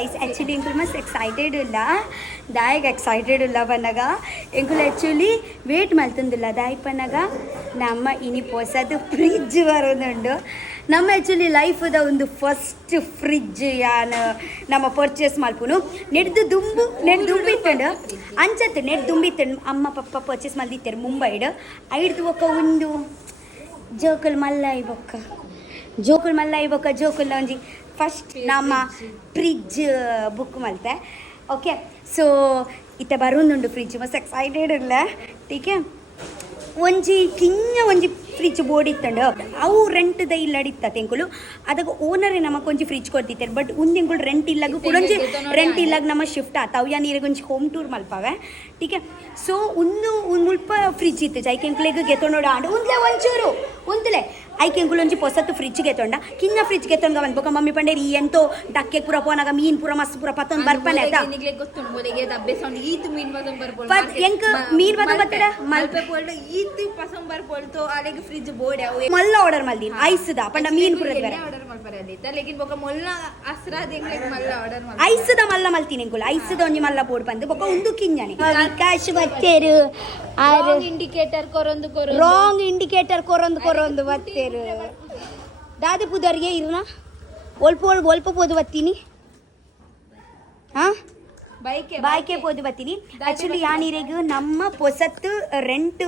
guys. Actually, enku mas excited ulla. Daig excited ulla panaga. Enku actually wait maltundilla. Daig panaga namma ini posadu fridge varunundu. Namma actually life da undu first fridge yana namma purchase malpunu. Neddu dumbittundu. Anchatu ned dumbittundu. Amma papa purchase maldittere Mumbai id. Aiddu oka undu ಜೋಕುಲ್ ಮಲ್ಲ ಇವಾಗ ಜೋಕುಲ್ ಒಂಜಿ first ನಮ್ಮ fridge book ಮಲ್ತೆ okay so ಇತ್ತೆ ಬರೋದುಂಡು fridge ಮಸ್ತ್ excited ಇಲ್ಲ ಟೀಕೆ ಒಂಜಿ ಕಿಂಜ ಒಂಜಿ ಫ್ರಿಡ್ಜ್ ಬೋರ್ಡ್ ಇತ್ತಂಡು ಅವು ರೆಂಟ್ದ ಇಲ್ಲಡಿತ್ತ ತೆಂಕುಲು ಅದಾಗ ಓನರೇ ನಮಗೆ ಒಂಜಿ ಫ್ರಿಡ್ಜ್ ಕೊಡ್ತಿದ್ದಾರೆ ಬಟ್ ಉಂದೆಂಕುಲು ರೆಂಟ್ ಇಲ್ಲಾಗ ಕುಡೊಂಜಿ ರೆಂಟ್ ಇಲ್ಲಾಗ ನಮ್ಮ ಶಿಫ್ಟ್ ಆತ ಅವು ಯಾನೀರಿಗೆ ಒಂಜಿ ಹೋಮ್ ಟೂರ್ ಮಲ್ಪವೆ ಟೀಕೆ ಸೊ ಒಂದು ಮುಲ್ಪ ಫ್ರಿಡ್ಜ್ ಇತ್ತು ಐಕೆಂಕ್ಲೆಗ್ ಗೆತ್ತೊಂಡೋಡ ಆಂಡು ಉಂದ್ಲೆ ಒಂಚೂರು ಉಂತಲೆ ಐಕೆಂಕುಲು ಒಂಜಿ ಹೊಸತ್ತು ಫ್ರಿಡ್ಜ್ ಗೆತ್ತೊಂಡ ಕಿನ್ನ ಫ್ರಿಡ್ಜ್ ಗೆತ್ತೊಂಡ ಬಂದ್ಬೋಕ ಮಮ್ಮಿ ಪಂಡೇರಿ ಎಂತೋ ಡಕ್ಕೆ ಪೂರ ಪೋನಾಗ ಮೀನ್ ಪೂರ ಮಸ್ತ್ ಪೂರ ಪತ್ತೊಂದು ಬರ್ಪನೆ ಆಯ್ತಾ ಎಂಕ್ ಮೀನ್ ಬದ ಬತ್ತಡ ಮಲ್ಪೆ ಪೋಲ್ಡು ಈತ್ ಪಸಂ ಬರ್ಪೋಲ್ತು ಅಲೆಗ್ ಫ್ರಿಡ್ಜ್ ಬೋರ್ಡ್ ಮಲ್ಲ ಆರ್ಡರ್ ಮಲ್ದಿ ಐಸ್ದ ಪಂಡ ಮೀನ್ ಪೂರ ಆರ್ಡರ್ ಮಲ್ಪರದಿತ್ತ ಲೇಕಿನ್ ಬೊಕ ಮೊಲ್ಲ ಅಸ್ರಾದ ಎಂಗ್ಲೆಗ್ ಮಲ್ಲ ಆರ್ಡರ್ ಮಲ್ ಐಸ್ದ ಮಲ್ಲ ಮಲ್ತೀನಿ ಎಂಕುಲು ಐಸ್ದ ಒಂಜಿ ಮಲ್ಲ ಬೋರ್ಡ್ ಬಂದು ಬೊಕ ಉಂದು ಕಿಂಜನೆ ವಿಕಾಶ್ ಬತ್ತೇರು ರಾಂಗ್ ಇಂಡಿಕೇಟರ್ ಕೊರೊಂದು ಬತ್ತೇರು ದಾದಿ ಪುದರ್ಗೆ ಇರುನಾ ಒಲ್ಪ ಪೋದು ಬತ್ತೀನಿ ಹಾಂ ಬಾಯ್ಕೆ ಪೋದು ಬತ್ತೀನಿ ಆ್ಯಕ್ಚುಲಿ ಯಾನೀರೆಗೂ ನಮ್ಮ ಪೊಸತ್ತು ರೆಂಟ್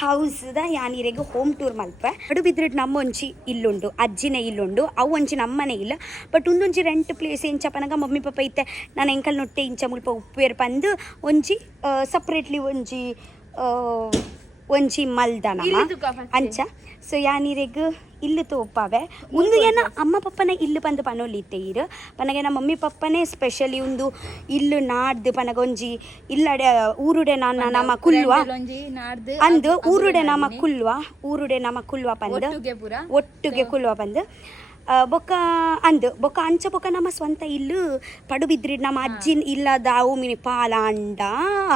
ಹೌಸ್ದ ಯಾನೀರೆಗೂ ಹೋಮ್ ಟೂರ್ ಮಲ್ಪೆ ಅಡುಬಿದ್ರಿಟ್ಟು ನಮ್ಮ ಒಂಚಿ ಇಲ್ಲುಂಡು ಅಜ್ಜಿನೇ ಇಲ್ಲುಂಡು ಅವು ಒಂಚಿ ನಮ್ಮನೆ ಇಲ್ಲ ಬಟ್ ಒಂದೊಂಜಿ ರೆಂಟ್ ಪ್ಲೇಸ್ ಇಂಚಪ್ಪನಾಗ ಮಮ್ಮಿ ಪಾಪ ಇತ್ತೆ ನಾನು ಎಂಕಲ್ ನೊಟ್ಟೆ ಇಂಚ ಮುಲ್ಪ ಉಪ್ಪೇರು ಬಂದು ಒಂಜಿ ಸಪ್ರೇಟ್ಲಿ ಒಂಜಿ ಮಲ್ದ ನಮ್ಮ ಅಂಚ ಸೊ ಯಾನೀರೆಗ್ ಇಲ್ಲು ತೋಪಾವೆ ಒಂದು ಏನ ಅಮ್ಮ ಪಪ್ಪನ ಇಲ್ಲು ಬಂದು ಪನೋಲಿತ್ತೆ ಇರು ಪನಗೆ ನಮ್ಮ ಮಮ್ಮಿ ಪಪ್ಪನೇ ಸ್ಪೆಷಲಿ ಒಂದು ಇಲ್ಲು ನಾಡ್ದು ಪನಗ ಒಂಜಿ ಇಲ್ಲಡೆ ಊರುಡೆ ನಮ್ಮ ಕುಲ್ವ ಅಂದು ಊರುಡೆ ನಮ್ಮ ಕುಲ್ವ ಪಂದು ಒಟ್ಟುಗೆ ಕುಲ್ವ ಬಂದು ಬೊಕ್ಕ ಅಂಚ ಬೊಕ್ಕ ನಮ್ಮ ಸ್ವಂತ ಇಲ್ಲು ಪಡು ಬಿದ್ರಿ ನಮ್ಮ ಅಜ್ಜಿನ ಇಲ್ಲದ ಅವು ಮಿನಿ ಪಾಲ ಅಂಡ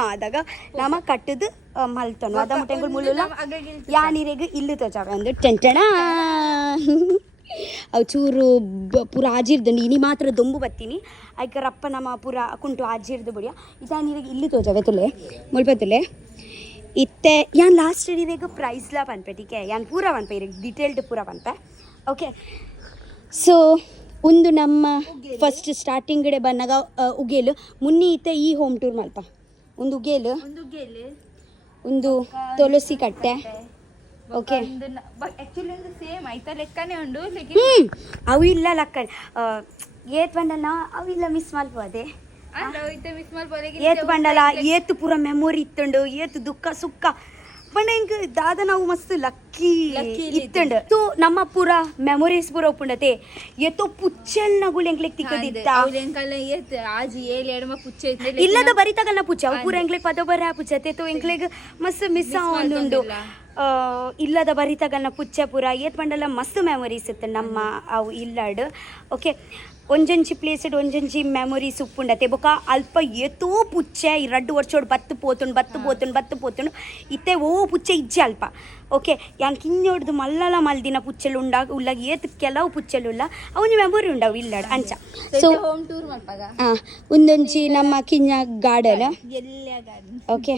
ಆದಾಗ ನಮ್ಮ ಕಟ್ಟದು ಮಲ್ತನು ಅದ ಮುಟ್ಟೆಂಗುಳು ಮುಳ್ಳುಲ್ಲ ಯಾನೀರೆಗ್ ಇಲ್ಲು ತೋಜಾವೆ ಅಂದು ಟೆಂಟಣ ಅವು ಚೂರು ಪೂರ ಆಜಿರ್ದಂಡು ಇನಿ ಮಾತ್ರ ದೊಂಬು ಬತ್ತೀನಿ ಆಯ್ಕೆ ರಪ್ಪ ನಮ್ಮ ಪೂರ ಕುಂಟು ಆಜಿರ್ದು ಬುಡಿಯ ಇದಾನೀರೆಗ್ ಇಲ್ಲು ತೋಜಾವೆ ತುಲೆ ಮುಳ್ಪೆ ಇತ್ತೆ ಯಾನ್ ಲಾಸ್ಟ್ ಇಡಿರೆಗ್ ಪ್ರೈಸ್ಲ ಪನ್ಪೆ ಟೀಕೆ ಯಾನ್ ಪೂರ ಪನ್ಪೆ ಇರೆಗ್ ಡಿಟೇಲ್ಡ್ ಪೂರ ಪನ್ಪೆ ಓಕೆ ಸೊ ಒಂದು ನಮ್ಮ ಫಸ್ಟ್ ಸ್ಟಾರ್ಟಿಂಗ್ ಬನ್ನಾಗ ಉಗೇಲು ಮುನ್ನಿ ಇತ್ತೆ ಈ ಹೋಮ್ ಟೂರ್ ಮಲ್ಪ ಒಂದು ಉಗೇಲು ಒಂದು ತುಳಸಿ ಕಟ್ಟೆ ಓಕೆ ಅವು ಇಲ್ಲ ಲಕ್ಕ ಏತ್ ಬಂಡಲ ಅವು ಇಲ್ಲ ಮಿಸ್ ಮಲ್ಪದೆ ಏತ್ ಬಂಡಲ ಏತ್ ಪೂರ ಮೆಮೊರಿ ಇತ್ತಂಡು ಏತ್ ದುಃಖ ಸುಖ ಪಂಡ ಇಂಕ್ ದಾದ ನಾವು ಮಸ್ತ್ ಲಕ್ಕಿ ಇತ್ತಂಡು ಸೊ ನಮ್ಮ ಪೂರ ಮೆಮೊರೀಸ್ ಪೂರ ಉಪ್ಪುಂಡತೆ ಎತ್ತೋ ಪುಚ್ಚಲ್ ನಗುಲ್ ಎಂಕ್ಲೆಗ್ ತಿಕ್ಕದಿತ್ತ ಇಲ್ಲದ ಬರಿತಾಗಲ್ಲ ಪುಚ್ಚ ಅವು ಪೂರ ಎಂಕ್ಲೆಗ್ ಪದಬರ ಪುಚ್ಚತೆ ತೋ ಎಂಕ್ಲೆಗ್ ಮಸ್ತ್ ಮಿಸ್ ಆವೊಂದುಂಡು ಇಲ್ಲದ ಬರಿತಾಗಲ್ಲ ಪುಚ್ಚ ಪೂರ ಏತ್ ಪಂಡಲ ಮಸ್ತ್ ಮೆಮೊರೀಸ್ ಇತ್ತು ನಮ್ಮ ಅವು ಇಲ್ಲಾಡು ಓಕೆ ಒಂಜೊಂಜಿ ಪ್ಲೇಸ್ಡ್ ಒಂಜೊಂಜಿ ಮೆಮೊರೀಸ್ ಉಪ್ಪುಂಡತೆ ಬೊಕ ಅಲ್ಪ ಏತೋ ಪುಚ್ಚೆ ಈ ರಡ್ಡು ವರ್ಷೋಡು ಬತ್ತು ಪೋತುಂಡು ಇತ್ತೆ ಓ ಪುಚ್ಚೆ ಇಜ್ಜೆ ಅಲ್ಪ ಓಕೆ ಯಾನ್ ಕಿಂಜೋಡ್ದು ಮಲ್ಲಲ ಮಲ್ದಿನ ಪುಚ್ಚೆಲು ಉಳ್ಳಾಗ ಏತ್ ಕೆಲವು ಪುಚ್ಚೆಲುಲ್ಲ ಅವನಿ ಮೆಮೊರಿ ಉಂಡವು ಇಲ್ಲಾಡು ಅಂಚ ಸೊ ಹೋಮ್ ಟೂರ್ ಮಲ್ಪಾಗ ಒಂದೊಂಜಿ ನಮ್ಮ ಕಿಂಜ ಗಾರ್ಡನ್ ಓಕೆ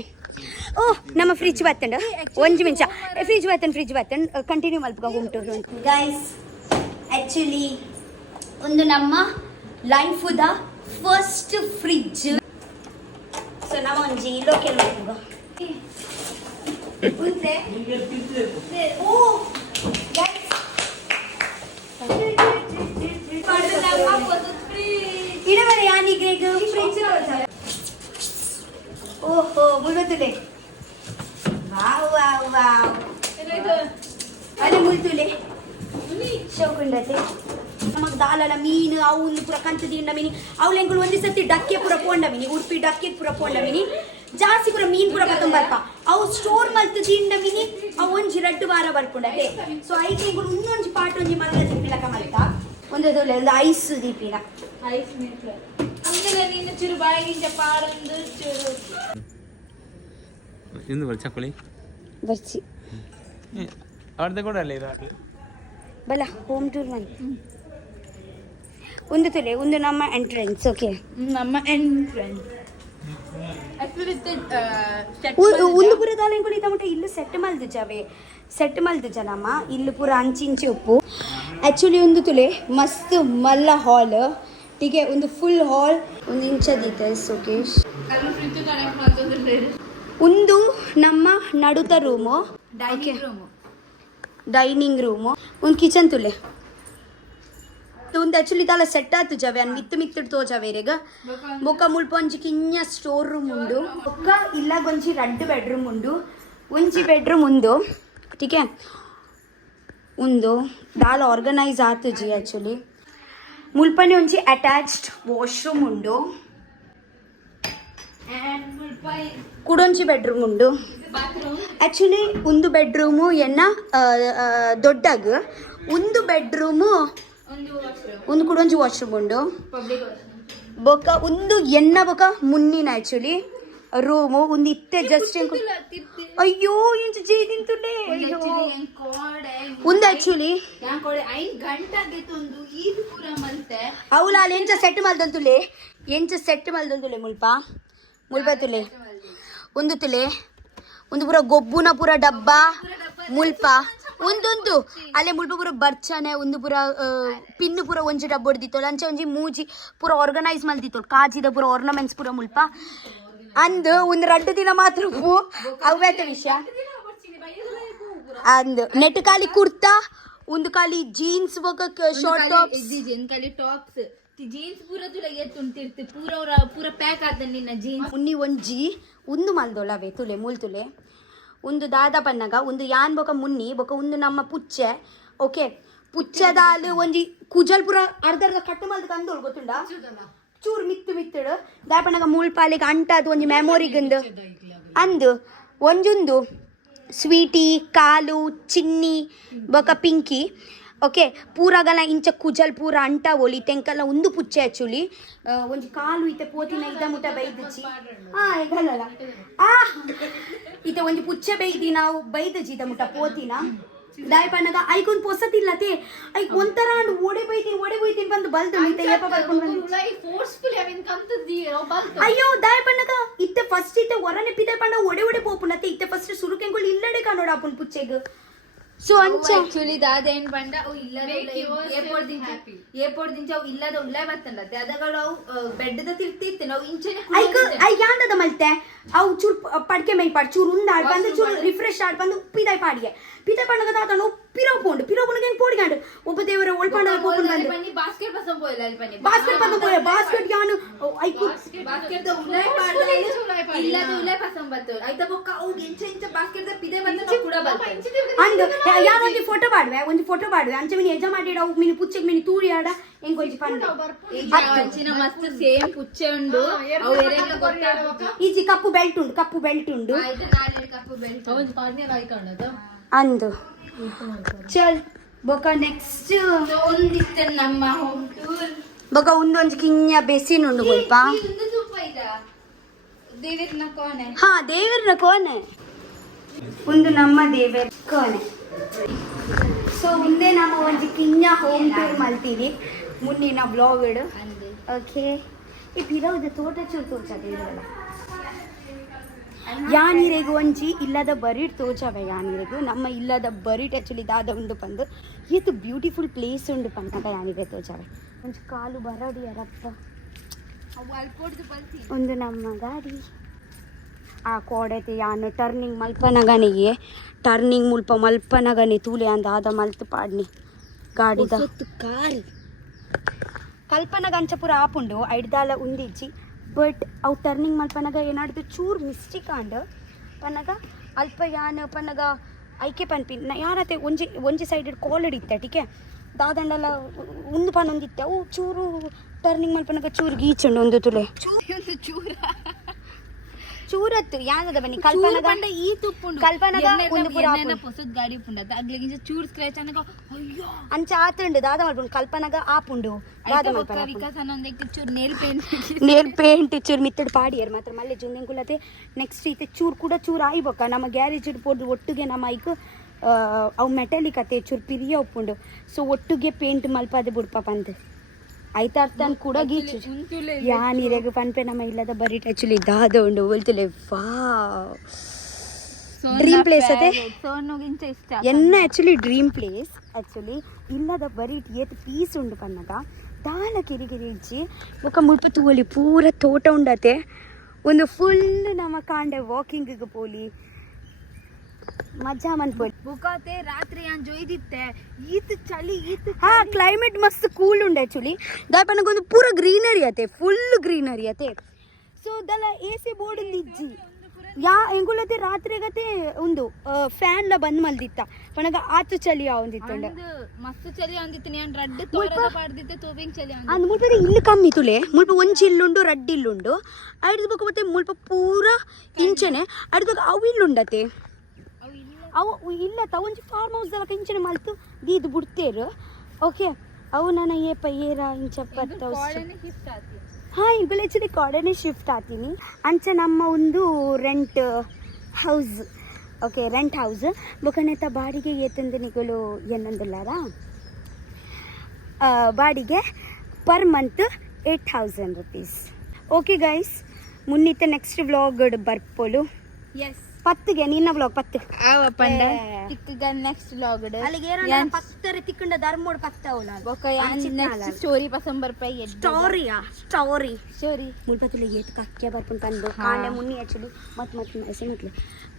ಓ ನಮ್ಮ ಫ್ರಿಡ್ಜ್ ಬತ್ತಂಡು ಒಂಜಿ ಮಿಂಚ ಫ್ರಿಡ್ಜ್ ಬತ್ತಂಡು ಕಂಟಿನ್ಯೂ ಮಲ್ಪಗ ಹೋಮ್ ಟೂರ್ ಗೈಸ್ ಆ್ಯಕ್ಚುಲಿ ಒಂದು ನಮ್ಮ ಲೈಫ್ದ ಫಸ್ಟ್ ಫ್ರಿಡ್ಜ್ ಸೊ ನಾವು ಒಂಜಿ ಲೋಕಲ್ ಇಡವರೆ ಯಾನಿಗೆ ಫ್ರಿಡ್ಜ್ ಓಹೋ ಮುಳ್ಳುತ್ತುಲೆ ವಾವ್ ಅದು ಮುಳ್ಳುತ್ತುಲೆ ಶೋಕುಂಡತೆ ನಮಗೆ ದಾಲಲ ಮೀನು ಅವು ಪೂರ ಕಂತದಿಂದ ಮೀನಿ ಅವಳೆಂಗಳು ಒಂದೇ ಸತಿ ಡಕ್ಕೆ ಪೂರ ಪೋಂಡ ಮೀನಿ ಉಡುಪಿ ಡಕ್ಕೆ ಪೂರ ಪೋಂಡ ಮೀನಿ ಜಾಸ್ತಿ ಪೂರ ಮೀನು ಪೂರ ಪತ್ತೊಂದು ಬರ್ಪ ಅವು ಸ್ಟೋರ್ ಮಲ್ತು ದಿಂಡ ಮೀನಿ ಅವು ಒಂಜಿ 2 ವಾರ ಬರ್ಪುಂಡತೆ ಸೊ ಐಕೆಂಗಳು ಇನ್ನೊಂಜಿ ಪಾಟ್ ಒಂಜಿ ಮಲ್ಲ ದಿಪ್ಪಿಲಕ ಮಲ್ತ ಒಂದು ಐಸ್ ದೀಪಿನ ಐಸ್ ಮಿಲ್ಕ್ ಅಂಗಲ ನಿನ್ನ ಚೂರು ಬಾಯಿಗಿಂದ ಪಾಡೊಂದು ಚೂರು ಎಂದು ಬರ್ಚಕೊಳ್ಳಿ ಬರ್ಚಿ ಅವ್ರದ್ದು ಕೂಡ ಅಲ್ಲ ಇದು ಬಲ ಹೋಮ್ ಟೂರ್ ಮನೆ ಒಂದು ತುಲೆ ಒಂದು ನಮ್ಮ ಎಂಟ್ರೆನ್ಸ್. ಓಕೆ ನಮ್ಮ ಎಂಟ್ರೆನ್ಸ್ ಆಕ್ಚುಲಿ ಒಂದು ಪೂರ ದಾಲೆಂಗಳು ಇತ್ತ ಮುಟ್ಟ ಇಲ್ಲು ಸೆಟ್ ಮಲ್ದು ಜನಮ್ಮ ಇಲ್ಲು ಪೂರ ಅಂಚಿಂಚಿ ಉಪ್ಪು. ಆ್ಯಕ್ಚುಲಿ ಒಂದು ತುಲೆ ಮಸ್ತ್ ಮಲ್ಲ ಹಾಲ್ ಟೀಕೆ ಒಂದು ಫುಲ್ ಹಾಲ್ ಒಂದು ಇಂಚದಿತ್ತೆ. ಸುಕೇಶ್ ಒಂದು ನಮ್ಮ ನಡುತ ರೂಮು, ಡೈನಿಂಗ್ ರೂಮು, ಒಂದು ಕಿಚನ್ ತುಲೆ ಒಂದು ಆ್ಯಕ್ಚುಲಿ ತಾಲ ಸೆಟ್ ಆತು ಜವೆ ಅನ್ ಮಿತ್ತಿಡು ತೋಜವೇರೆಗ ಬೊಕ್ಕ ಮುಲ್ಪ ಒಂಜಿ ಕಿಂಜ ಸ್ಟೋರ್ ರೂಮ್ ಉಂಡು. ಬೊಕ್ಕ ಇಲ್ಲಾಗ ಒಂಜಿ 2 ಬೆಡ್ರೂಮ್ ಉಂಡು. ಒಂಜಿ ಬೆಡ್ರೂಮ್ ಉಂದು ಟೀಕೆ ಉಂದು ದಾಲ ಆರ್ಗನೈಸ್ ಆತು ಜಿ. ಆ್ಯಕ್ಚುಲಿ ಮುಲ್ಪನೆ ಒಂಜಿ ಅಟ್ಯಾಚ್ಡ್ ವಾಶ್ರೂಮ್ ಉಂಡು. ಕುಡೊಂಜಿ ಬೆಡ್ರೂಮ್ ಉಂಡು. ಆ್ಯಕ್ಚುಲಿ ಒಂದು ಬೆಡ್ರೂಮು ಎನ್ನ ದೊಡ್ಡಗ ಒಂದು ಬೆಡ್ರೂಮು ಒಂದು ಕುಡೊಂಜಿ ವಾಶ್ರೂಮ್ ಉಂಡು. ಬೊಕ್ಕ ಒಂದು ಎನ್ನ ಬೊಕ ಮುನ್ನಿನ ಆ್ಯಕ್ಚುಲಿ ರೂಮು ಒಂದು ಇತ್ತೆ ಜಸ್ಟ್ ಅಯ್ಯೋ ಇಂಚ ಜೇದಿಂತುಲೆ ಒಂದು ಆ್ಯಕ್ಚುಲಿ ಅವಳ ಅಲ್ಲಿ ಎಂಚ ಸೆಟ್ ಮಲ್ದಂತುಲೆ ಮುಲ್ಪ ತುಲೆ ಒಂದು ತುಲೆ ಒಂದು ಪೂರ ಗೊಬ್ಬುನ ಪೂರ ಡಬ್ಬ ಮುಲ್ಪ ಒಂದೊಂದು ಅಲ್ಲೇ ಮುಲ್ಪ ಪೂರ ಬರ್ಚನೆ ಒಂದು ಪೂರ ಪಿನ್ನು ಪೂರ ಒಂಜಿ ಡಬ್ಬ ಹೊಡೆದಿತ್ತು ಲಂಚ ಒಂಜಿ ಮೂಜಿ ಪೂರ ಆರ್ಗನೈಸ್ ಮಲ್ದಿತ್ತು ಕಾಜಿದ ಪೂರ ಆರ್ನಮೆಂಟ್ಸ್ ಪೂರ ಮುಲ್ಪ ಅಂದು ಒಂದು 2 ದಿನ ಮಾತ್ರ ಅವ್ಯಾತ ವಿಷಯ ಅಂದು ನೆಟ್ ಖಾಲಿ ಕುರ್ತಾ ಒಂದು ಖಾಲಿ ಜೀನ್ಸ್ ಶಾರ್ಟ್ ಟಾಪ್ಸ್ ಜೀನ್ಸ್ ಪೂರ ತುಲೆ ಎತ್ತುಂಟಿರ್ತಿ ಪೂರ ಪ್ಯಾಕ್ ಆದ ನಿನ್ನ ಜೀನ್ಸ್ ಉನ್ನಿ ಒಂಜಿ ಒಂದು ಮಲ್ದೊಳವೆ ತುಲೆ ಮೂಲ್ ತುಲೆ ಒಂದು ದಾದ ಪನ್ನಗ ಒಂದು ಯಾನ್ ಬೊಕ ಮುನ್ನಿ ಬೊಕ ಒಂದು ನಮ್ಮ ಪುಚ್ಚೆ. ಓಕೆ ಪುಚ್ಚದಾಲು ಒಂಜಿ ಕುಜಲ್ ಪೂರ ಅರ್ಧ ಕಟ್ಟು ಮಲ್ದ ಕಂದೋಳು ಗೊತ್ತುಂಡ ಚೂರು ಮಿತ್ತಿಡು ದಾಪಣ್ಣಗ ಮುಳ್ಪಾಲಿಗೆ ಅಂಟದು ಒಂಜಿ ಮೆಮೊರಿಗಂದು ಅಂದು ಒಂಜೊಂದು ಸ್ವೀಟಿ ಕಾಲು ಚಿನ್ನಿ ಬೊಕ ಪಿಂಕಿ. ಓಕೆ ಪೂರಾಗಲ ಇಂಚ ಕುಜಲ್ ಪೂರ ಅಂಟ ಒಲಿ ತೆಂಕಲ್ಲ ಒಂದು ಪುಚ್ಚೆ ಆ್ಯಕ್ಚುಲಿ ಒಂಜಿ ಕಾಲು ಇತ್ತೆ ಪೋತಿನ ಇದ್ದ ಮುಟ್ಟ ಬೈದಚ್ಚಿ ಹೇಗಲ್ಲ ಇತ್ತೆ ಒಂಜಿ ಪುಚ್ಚೆ ಬೈದಿ ನಾವು ಬೈದಜ್ಜಿ ಇದ್ದ ಮುಟ್ಟ ಪೋತಿನ ದಾಯ ಪಣ್ಣಗ ಐಕೊಂದು ಪೊಸತಿಲ್ಲತೆ ಐಕ್ ಒಂಥರ ಓಡೆ ಬೈತೀನಿ ಬಂದು ಬಲ್ದು ಏಪ ಬರ್ಕೊಂಡು ಅಯ್ಯೋ ದಾಯ ಪಣ್ಣಗ ಇತ್ತೆ ಫಸ್ಟ್ ಇತ್ತೆ ಹೊರನೆ ಪಿದೆ ಪಂಡ ಒಡೆ ಪೋಪುನತ್ತೆ ಇತ್ತೆ ಫಸ್ಟ್ ಸುರುಕೆಂಗಳು ಇಲ್ಲಡೆ ಕಾಣೋಡ ಅಪ್ಪನ್ ಪುಚ್ಚೆಗ್. ಸೊ ಅಂಚ ಆಕ್ಚುಲಿ ದಾದ ಏನ್ ಪಂಡ ಅವು ಇಲ್ಲದ ಏಪೋಡ್ ದಿಂಚ ಅವು ಇಲ್ಲದ ಉಳ್ಳಾಯ್ ಬರ್ತಲ್ಲತ್ತೆ ಅದಗಳು ಅವು ಬೆಡ್ದ ತಿರ್ತಿತ್ತೆ ನಾವು ಇಂಚನೆ ಐ ಯಾಂದದ ಮಲ್ತೆ ಅವು ಚೂರ್ ಪಡ್ಕೆ ಮೈ ಪಾಡ್ ಚೂರ್ ಉಂದ ಆಡ್ ಬಂದು ಚೂರ್ ರಿಫ್ರೆಶ್ ಆಡ್ ಬಂದು ಪಿದಾಯ್ ಪಾಡಿಗೆ ಪಿದಾಯ್ ಪಂಡಗ ದಾದ ನಾವು ಪಿರೋಪುಂಡು ಹೆಂಗ್ ಪೋಡಿಗಾಂಡು ಒಬ್ಬ ದೇವರ ಒಳ್ಪಂಡ ಪೋಪುಂಡು ಬಂದು ಬನ್ನಿ ಬಾಸ್ಕೆಟ್ ಪಸಂ ಪೋಯಲ್ಲ ಅಲ್ಲಿ ಬನ್ನಿ ಬಾಸ್ಕೆಟ್ ಯಾನು ಐಕು ಬಾಸ್ಕೆಟ್ ದ ಉಳ್ಳಾಯ್ ಪಾಡ್ ಇಲ್ಲದ ಉಳ್ಳಾಯ್ ಪಸಂ ಬತ್ತು ಐತ ಬೊಕ್ಕ ಅವು ಇಂಚ ಬಾಸ್ಕೆಟ್ ದ ಪಿದೆ ಬಂದು ನಾವು ಕೂಡ ಬರ್ತದೆ ಅಂದು ಯಾರು ಒಂಜಿ ಫೋಟೋ ಪಾಡುವೆ ಅಂಚ ಮಿನಿ ಎಜ್ಜ ಮಾಡಿಡ ಅವು ಮಿನಿ ಪುಚ್ಚೆಗ್ ಮಿನಿ ತೂರಿ ಆಡ ಹೆಂಗ್ ಒಂಜಿ ಪಂಡ ಅಂಚಿನ ಮಸ್ತ್ ಸೇಮ್ ಪುಚ್ಚೆ ಉಂಡು ಅವು ಎರೆಗ್ಲ ಗೊತ್ತಾಗ ಈಜಿ ಕಪ್ಪು ಬೆಲ್ಟ್ ಉಂಡು ಆಯ್ತು ನಾಳೆ ಕಪ್ಪು ಬೆಲ್ಟ್ ಒಂದು ಪಾರ್ನಿಯರ್ ಆಯ್ಕೊಂಡದು ಅಂದು ಚಲ್ ಬೊಕ ನೆಕ್ಸ್ಟ್ ಒಂದಿತ್ತ ನಮ್ಮ ಹೋಮ್ ಟೂರ್ ಬೊಕ ಒಂದೊಂಜಿ ಕಿಂಜ ಬೆಸಿನ್ ಉಂಡು ಮುಲ್ಪ ಒಂದು ಸೂಪ ಇದ ದೇವರನ ಕೋಣೆ ದೇವರನ ಕೋಣೆ ಒಂದು ನಮ್ಮ ದೇವರ ಕೋಣೆ. ಸೊ ಮುಂದೆ ನಮ್ಮ ಒಂಜಿ ಕಿಂಜ ಹೋಮ್ ಟೂರ್ ಮಲ್ತೀವಿ ಮುನ್ನಿನ ಬ್ಲಾಗ್ ಇಡು. ಓಕೆ ಈ ಪಿರವುದ ತೋಟ ಚೂರು ತೋರ್ಸದೆ ಇರಲ್ಲ ಯಾನೀರೆಗು ಒಂಜಿ ಇಲ್ಲದ ಬರೀಟ್ ತೋಚವೆ ಯಾನೀರೆಗು ನಮ್ಮ ಇಲ್ಲದ ಬರೀಟ್ ಆ್ಯಕ್ಚುಲಿ ದಾದ ಉಂಡು ಪಂದು ಏತು ಬ್ಯೂಟಿಫುಲ್ ಪ್ಲೇಸ್ ಉಂಡು ಪಂತಕ ಯಾನಿರೆ ತೋಚವೆ ಒಂಜಿ ಕಾಲು ಬರಡಿ ರಪ್ಪ ಒಂದು ನಮ್ಮ ಗಾಡಿ ಆ ಕೋಡೆತೆ ಯಾನು ಟರ್ನಿಂಗ್ ಮಲ್ಪನಗನಿಗೆ ಟರ್ನಿಂಗ್ ಮುಲ್ಪ ಮಲ್ಪನಗನಿ ತೂಲೆ ಅಂದ ಆದ ಮಲ್ತು ಪಾಡ್ನಿ ಗಾಡಿದ ಕಾರ್ ಕಲ್ಪನಗ ಅಂಚಪುರ ಆಪುಂಡು ಐಡ್ದಾಲ ಉಂದಿಜ್ಜಿ ಬಟ್ ಅವು ಟರ್ನಿಂಗ್ ಮಲ್ಪನಗ ಏನಾಡ್ದು ಚೂರು ಮಿಸ್ಟೇಕ್ ಆಂಡ್ ಪನ್ನಗ ಅಲ್ಪ ಯಾನ್ ಪನ್ನಗ ಐಕೆ ಪನ್ಪಿನ್ ಯಾರತ್ತೆ ಒಂಜಿ ಸೈಡೆಡ್ ಕಾಲ್ ಇತ್ತೆ ಟೀಕೆ ದಾದಂಡಲ್ಲ ಒಂದು ಪನ್ನೊಂದಿತ್ತೆ ಅವು ಚೂರು ಟರ್ನಿಂಗ್ ಮಲ್ಪನಗ ಚೂರು ಗೀಚುಂಡು ಒಂದು ತುಲೆ ಚೂರತ್ತು ಯಾನದ ಬನ್ನಿ ಕಲ್ಪನಗ ಈ ತುಪ್ಪುಂಡು ಕಲ್ಪನಗ ಒಂದು ಪುರ ಹೊಸದ್ ಗಾಡಿ ಉಪ್ಪುಂಡದ ಅಗ್ಲಿಗಿಂಚ ಚೂರ್ ಸ್ಕ್ರಾಚ್ ಅನ್ನಗ ಅಯ್ಯೋ ಅಂಚ ಆತುಂಡು ದಾದ ಮಲ್ಪುಂಡು ಕಲ್ಪನಗ ಆಪುಂಡು ದಾದ ಮಲ್ಪನ ವಿಕಾಸನ ಒಂದಕ್ಕೆ ಚೂರ್ ನೇಲ್ ಪೇಂಟ್ ಚೂರ್ ಮಿತ್ತಡ್ ಪಾಡಿಯರ್ ಮಾತ್ರ ಮಲ್ಲೆ ಜುಂದೆಂಕುಲತೆ ನೆಕ್ಸ್ಟ್ ಐತೆ ಚೂರ್ ಕೂಡ ಚೂರ್ ಆಯ್ಬೊಕ್ಕ ನಮ್ಮ ಗ್ಯಾರೇಜ್ ಇಡ್ಬೋದು ಒಟ್ಟಿಗೆ ನಮ್ಮ ಐಕ್ ಅವು ಮೆಟಲಿಕ್ ಅತ್ತೆ ಚೂರ್ ಪಿರಿಯ ಉಪ್ಪುಂಡು ಸೊ ಒಟ್ಟಿಗೆ ಪೇಂಟ್ ಮಲ್ಪದೆ ಬುಡ್ಪ ಪಂದ್ ಐತಾರ್ತನ್ ಕೂಡ ಗೀಚು ಯಾನಿರೆಗ್ ಪನ್ಪೆ ನಮ್ಮ ಇಲ್ಲದ ಬರೀಟ್ ಆಕ್ಚುಲಿ ದಾದ ಉಂಡು ಒಲ್ತುಲೆ ವಾವ್ ಡ್ರೀಮ್ ಪ್ಲೇಸ್ ಅದೇ ಸೋನುಗಿಂತ ಇಷ್ಟ ಎನ್ನ ಆಕ್ಚುಲಿ ಡ್ರೀಮ್ ಪ್ಲೇಸ್ ಆಕ್ಚುಲಿ ಇಲ್ಲದ ಬರೀಟ್ ಏತ್ ಪೀಸ್ ಉಂಡು ಪನ್ನಗ ದಾಲ ಕಿರಿ ಕಿರಿ ಇಜ್ಜಿ ಬೊಕ ಮುಲ್ಪ ತೂವಲಿ ಪೂರ ತೋಟ ಉಂಡತೆ ಒಂದು ಫುಲ್ ನಮ್ಮ ಕಾಂಡೆ ವಾಕಿಂಗ್ ಪೋಲಿ ಮಜಾ ಮನ್ಪೋಲಿ ಬುಕಾತೆ ರಾತ್ರಿ ನಾನು ಜೊಯ್ದಿತ್ತೆ ಈತ್ ಚಳಿ ಈತ್ ಹಾ ಕ್ಲೈಮೇಟ್ ಮಸ್ತ್ ಕೂಲ್ ಉಂಡು ಆಕ್ಚುಲಿ ದಾಯಪನಗೊಂದು ಪೂರ ಗ್ರೀನರಿ ಅತೆ ಫುಲ್ ಗ್ರೀನರಿ ಅತೆ ಸೊ ದಲ AC ಬೋರ್ಡ್ ಇಜ್ಜಿ ಯಾ ಎಂಗುಲತೆ ರಾತ್ರಿಗತೆ ಒಂದು ಫ್ಯಾನ್ ಲ ಬಂದ್ ಮಲ್ದಿತ್ತ ಪನಗ ಆತು ಚಳಿ ಆವಂದಿತ್ತಂಡ ಮಸ್ತ್ ಚಳಿ ಅಂದಿತ್ತು ನಾನು ರಡ್ಡ್ ತೋರದ ಪಾಡ್ದಿತ್ತೆ ತೋಬಿಂಗ್ ಚಳಿ ಅಂದ್ ಮುಲ್ಪ ಇಲ್ಲಿ ಕಮ್ಮಿ ತುಲೆ ಮುಲ್ಪ ಒಂಚಿ ಇಲ್ಲುಂಡು ರಡ್ಡ್ ಇಲ್ಲುಂಡು ಐದು ಬೊಕ ಮತ್ತೆ ಮುಲ್ಪ ಪೂರ ಇಂಚನೆ ಐದು ಅವು ಇಲ್ಲುಂಡತೆ ಅವು ಇಲ್ಲ ಒಂಚಿ ಫಾರ್ಮ್ ಹೌಸ್ ದಲ ಇಂಚನೆ ಮಲ್ತು ದೀದು ಬಿಡ್ತೇರು ಓಕೆ ಅವು ನನ್ನ ಏಪ ಏರ ಇಂಚ ಶಿಫ್ಟ್ ಆತಿ ಹಾಂ ಈಗ ಹೆಚ್ಚಿದೆ ಕಾಡನೆ ಶಿಫ್ಟ್ ಆಗ್ತೀನಿ ಅಂಚ ನಮ್ಮ ಒಂದು rent house okay rent house ಬೊಕನೆತ ಬಾಡಿಗೆ ಏತಂದು ನಿಗಳು ಏನಂದಿಲ್ಲಾರ ಬಾಡಿಗೆ per month 8,000 rupees okay guys ಮುನ್ನಿತ ನೆಕ್ಸ್ಟ್ ವ್ಲಾಗ್ ಬರ್ಪೋಲು ಎಸ್ 10ಗೆ ನಿನ್ನ ವ್ಲಾಗ್ 10 ಆವ ಪಂಡ ಇತ್ತಿಗ ನೆಕ್ಸ್ಟ್ ವ್ಲಾಗ್ ಅಲ್ಲಿಗೆ ಪತ್ತರ ತಿಕ್ಕಂಡ ಧರ್ಮೋಡ್ ಪತ್ತವಲ್ಲ ಬೊಕ ನೆಕ್ಸ್ಟ್ ಸ್ಟೋರಿ ಪಸಂ ಬರ್ಪೈ ಸ್ಟೋರಿಯಾ ಸ್ಟೋರಿ ಸ್ಟೋರಿ ಮುಲ್ಪತ್ತುಲೆ ಏತ್ ಕಕ್ಕೆ ಬರ್ಪುನ್ ತಂದು ಕಾಂಡೆ ಮುನ್ನಿ ಆಕ್ಚುಲಿ ಮತ್ ಹೆಸರು ಮಕ್ಳು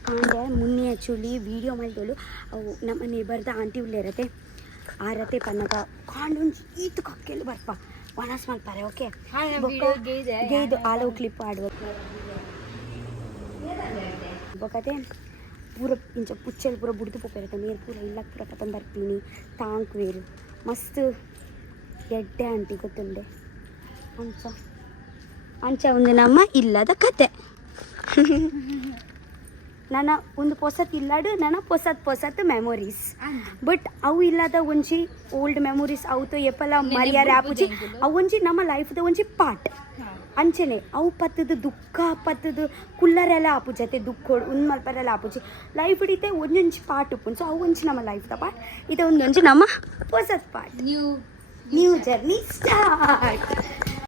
ಕಾಂಡೆ ಮುನ್ನಿ ಆಕ್ಚುಲಿ ವಿಡಿಯೋ ಮಾಡಿದಳು ಅವು ನಮ್ಮ ನೇಬರ್ದ ಆಂಟಿ ಉಳ್ಳೇರತೆ ಆ ರತೆ ಪನ್ನಗ ಕಾಂಡೊಂಜಿ ಈತು ಕಕ್ಕೆಲ್ಲ ಬರ್ಪ ವನಸ್ ಮಲ್ಪಾರೆ ಓಕೆ ಗೇದು ಆಲವು ಕ್ಲಿಪ್ ಆಡುವ ಬೊಕತೆ ಪೂರ ಇಂಚ ಪುಚ್ಚಲ್ ಪೂರ ಬುಡ್ದು ಪೋಪೇರತೆ ಮೇರು ಪೂರ ಇಲ್ಲಕ್ಕೆ ಪೂರ ಪತನ್ ಬರ್ತೀನಿ ತಾಂಕ್ ವೇರು ಮಸ್ತ್ ಎಡ್ಡೆ ಆಂಟಿ ಗೊತ್ತುಂಡೆ ಅಂಚ ಅಂಚ ಒಂದು ನಮ್ಮ ಇಲ್ಲದ ಕತೆ ನನ್ನ ಒಂದು ಪೊಸತ್ ಇಲ್ಲಾಡು ನನ್ನ ಪೊಸತ್ ಮೆಮೊರೀಸ್ ಬಟ್ ಅವು ಇಲ್ಲದ ಒಂಜಿ ಓಲ್ಡ್ ಮೆಮೊರೀಸ್ ಅವತ್ತು ಎಪ್ಪಲ ಮರಿಯಾರೆ ಆಪುಜಿ ಅವು ಒಂಜಿ ನಮ್ಮ ಲೈಫ್ದ ಒಂಜಿ ಪಾರ್ಟ್ ಅಂಚನೆ ಅವು ಪತ್ತದು ದುಃಖ ಪತ್ತದು ಕುಲ್ಲರೆಲ್ಲ ಆಪುಜತೆ ದುಃಖ ಒಂದು ಮಲ್ಪರೆಲ್ಲ ಆಪುಜಿ ಲೈಫ್ ಹಿಡಿತೆ ಒಂದೊಂಜಿ ಪಾರ್ಟ್ ಉಪ್ಪುಂಡು ಸೊ ಅವು ಒಂಜಿ ನಮ್ಮ ಲೈಫ್ದ ಪಾರ್ಟ್ ಇದು ಒಂದೊಂಜಿ ನಮ್ಮ ಹೊಸತ್ ಪಾರ್ಟ್ ನ್ಯೂ ಜರ್ನಿ ಸ್ಟಾರ್ಟ್